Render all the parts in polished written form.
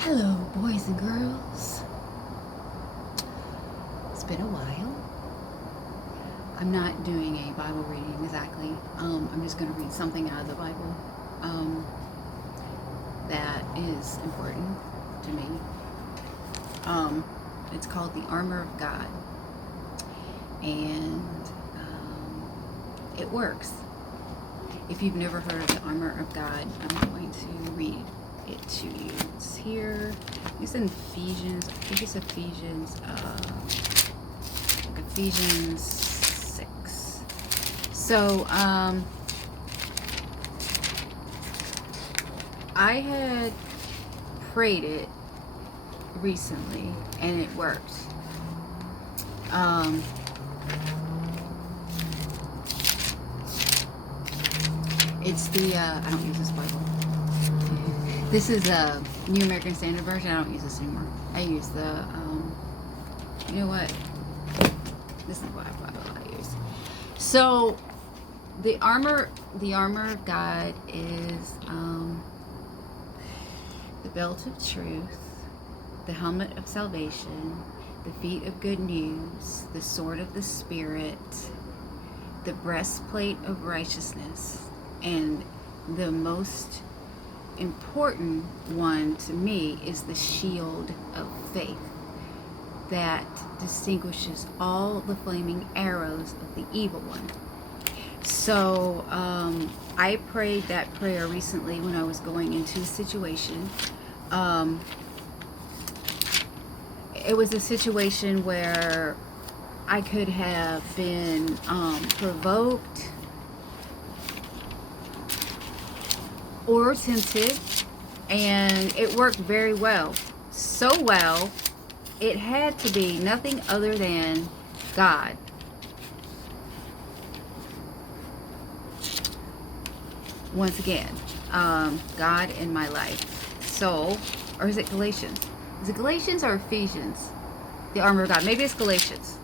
Hello, boys and girls. It's been a while. I'm not doing a Bible reading exactly. I'm just going to read something out of the Bible that is important to me. It's called The Armor of God, and it works. If you've never heard of the Armor of God, I'm going to read it to you. It's here. It's in Ephesians. I think it's Ephesians 6. So I had prayed it recently and it worked. It's the I don't use this Bible. This is a New American Standard Version. I don't use this anymore. I use the you know what? This is what I use. So the armor of God is the belt of truth, the helmet of salvation, the feet of good news, the sword of the Spirit, the breastplate of righteousness, and the most important one to me is the shield of faith that distinguishes all the flaming arrows of the evil one. So I prayed that prayer recently when I was going into a situation. It was a situation where I could have been provoked or tempted, and it worked very well. So well, it had to be nothing other than God. Once again, God in my life. So, or is it Galatians? Is it Galatians or Ephesians? The armor of God. Maybe it's Galatians.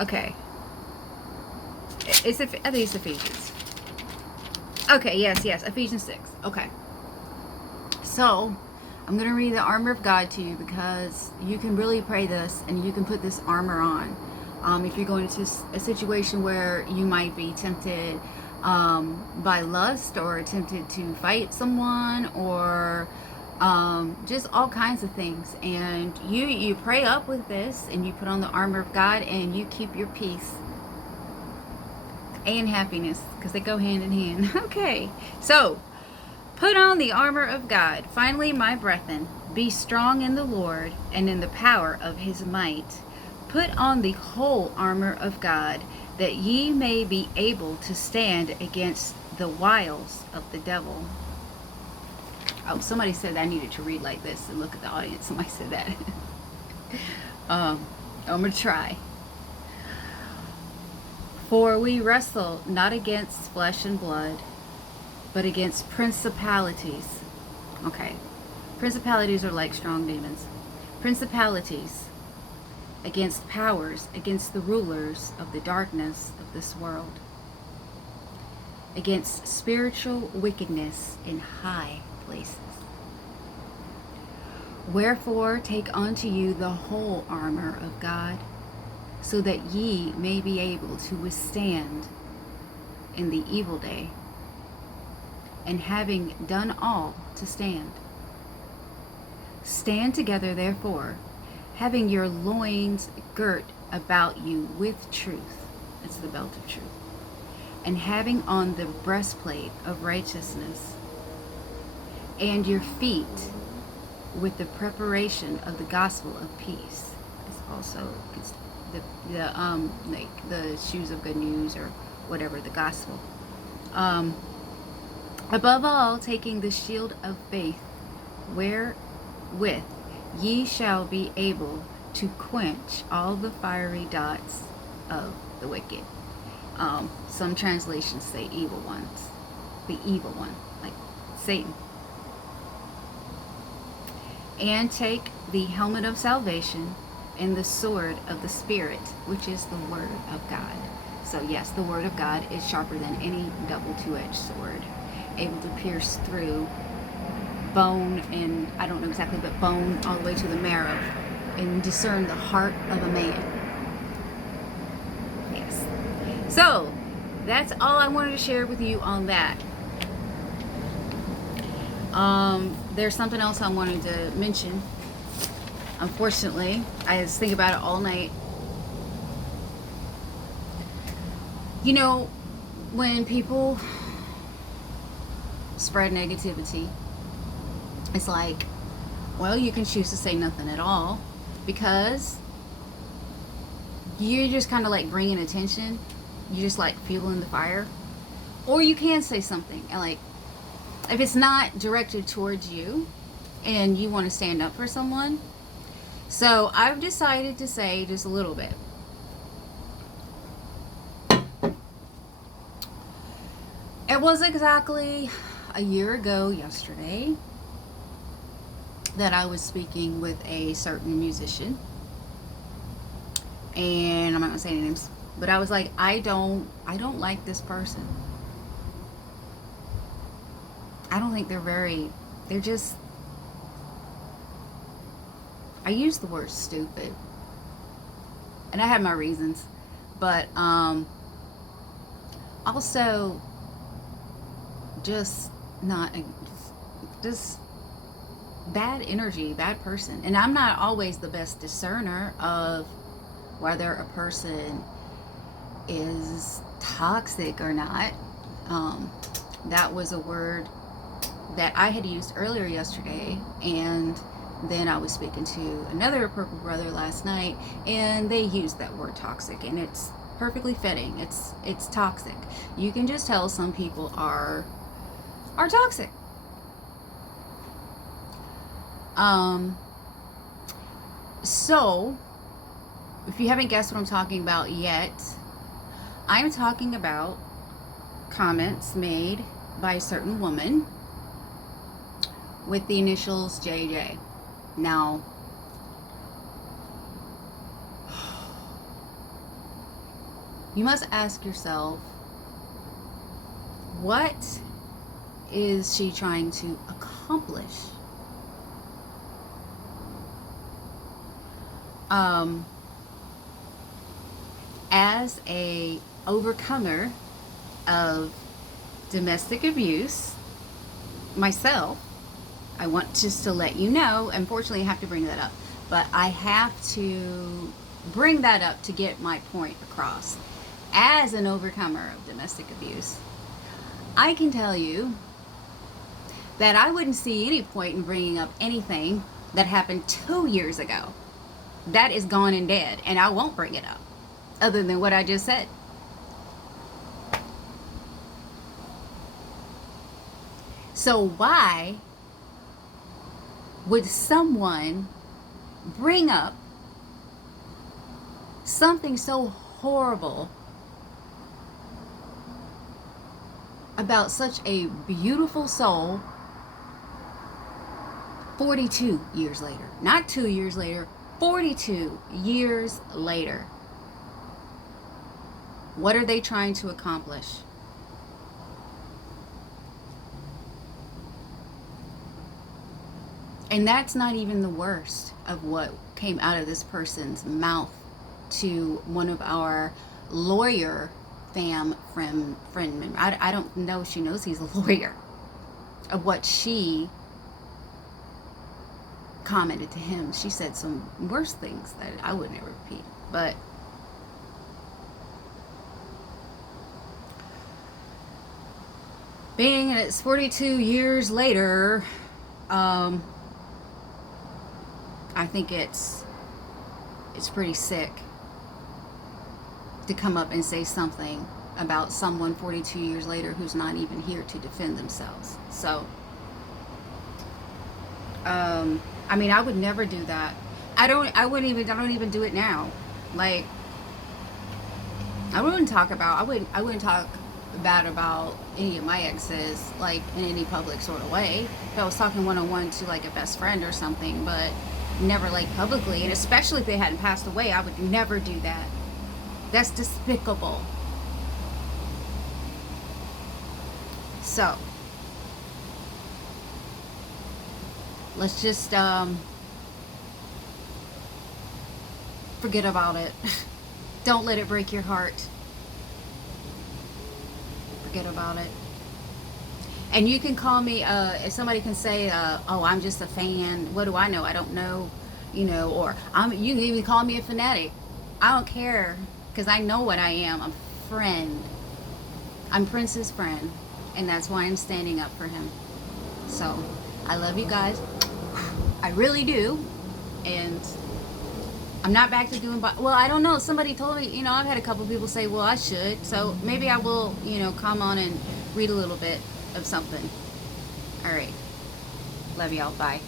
Okay. I think it's Ephesians. Okay, yes, Ephesians 6. Okay. So, I'm going to read the armor of God to you because you can really pray this and you can put this armor on. If you're going into a situation where you might be tempted by lust or tempted to fight someone or just all kinds of things, and you pray up with this and you put on the armor of God and you keep your peace and happiness because they go hand in hand. Okay, so put on the armor of God. Finally, my brethren, be strong in the Lord and in the power of his might. Put on the whole armor of God, that ye may be able to stand against the wiles of the devil. Oh, somebody said I needed to read like this and look at the audience. Somebody said that. I'm going to try. For we wrestle not against flesh and blood, but against principalities. Okay. Principalities are like strong demons. Principalities, against powers, against the rulers of the darkness of this world, against spiritual wickedness in high places. Wherefore take unto you the whole armor of God, so that ye may be able to withstand in the evil day, and having done all, to stand. Stand together therefore, having your loins girt about you with truth. It's the belt of truth. And having on the breastplate of righteousness, and your feet with the preparation of the gospel of peace. It's also like the shoes of good news or whatever, the gospel. Above all, taking the shield of faith, wherewith ye shall be able to quench all the fiery darts of the wicked. Some translations say evil ones. The evil one, like Satan. And take the helmet of salvation and the sword of the Spirit, which is the word of God. So yes, the word of God is sharper than any double two-edged sword, able to pierce through bone, and I don't know exactly, but bone all the way to the marrow, and discern the heart of a man. Yes. So that's all I wanted to share with you on that. There's something else I wanted to mention. Unfortunately, I was thinking about it all night. You know, when people spread negativity, it's like, well, you can choose to say nothing at all, because you're just kind of like bringing attention. You just like fueling the fire. Or you can say something, and like, if it's not directed towards you and you want to stand up for someone. So I've decided to say just a little bit. It was exactly a year ago yesterday that I was speaking with a certain musician, and I'm not gonna say any names, but I was like, I don't like this person. I don't think they're just, I use the word stupid, and I have my reasons, but also just not, just bad energy, bad person. And I'm not always the best discerner of whether a person is toxic or not. That was a word that I had used earlier yesterday, and then I was speaking to another Purple Brother last night, and they used that word toxic, and it's perfectly fitting. It's toxic. You can just tell some people are toxic. So if you haven't guessed what I'm talking about yet, I'm talking about comments made by a certain woman with the initials JJ. Now, you must ask yourself, what is she trying to accomplish? As a overcomer of domestic abuse myself, I want just to let you know, unfortunately I have to bring that up, but I have to bring that up to get my point across. As an overcomer of domestic abuse, I can tell you that I wouldn't see any point in bringing up anything that happened 2 years ago. That is gone and dead, and I won't bring it up, other than what I just said. So why would someone bring up something so horrible about such a beautiful soul 42 years later? Not 2 years later, 42 years later. What are they trying to accomplish? And that's not even the worst of what came out of this person's mouth to one of our lawyer friend members. I don't know if she knows he's a lawyer. Of what she commented to him. She said some worse things that I would never repeat. But being it's 42 years later, I think it's pretty sick to come up and say something about someone 42 years later who's not even here to defend themselves. So, I mean, I would never do that. I don't even do it now. Like, I wouldn't talk bad about any of my exes, like, in any public sort of way. If I was talking one-on-one to, like, a best friend or something, but never, like, publicly. And especially if they hadn't passed away, I would never do that. That's despicable. So, let's just forget about it. Don't let it break your heart. Forget about it. And you can call me, if somebody can say, oh, I'm just a fan. What do I know? I don't know, you know, or you can even call me a fanatic. I don't care, because I know what I am. I'm a friend. I'm Prince's friend, and that's why I'm standing up for him. So, I love you guys. I really do. And I'm not back to doing, well, I don't know. Somebody told me, you know, I've had a couple people say, well, I should. So maybe I will, you know, come on and read a little bit of something. All right. Love y'all. Bye.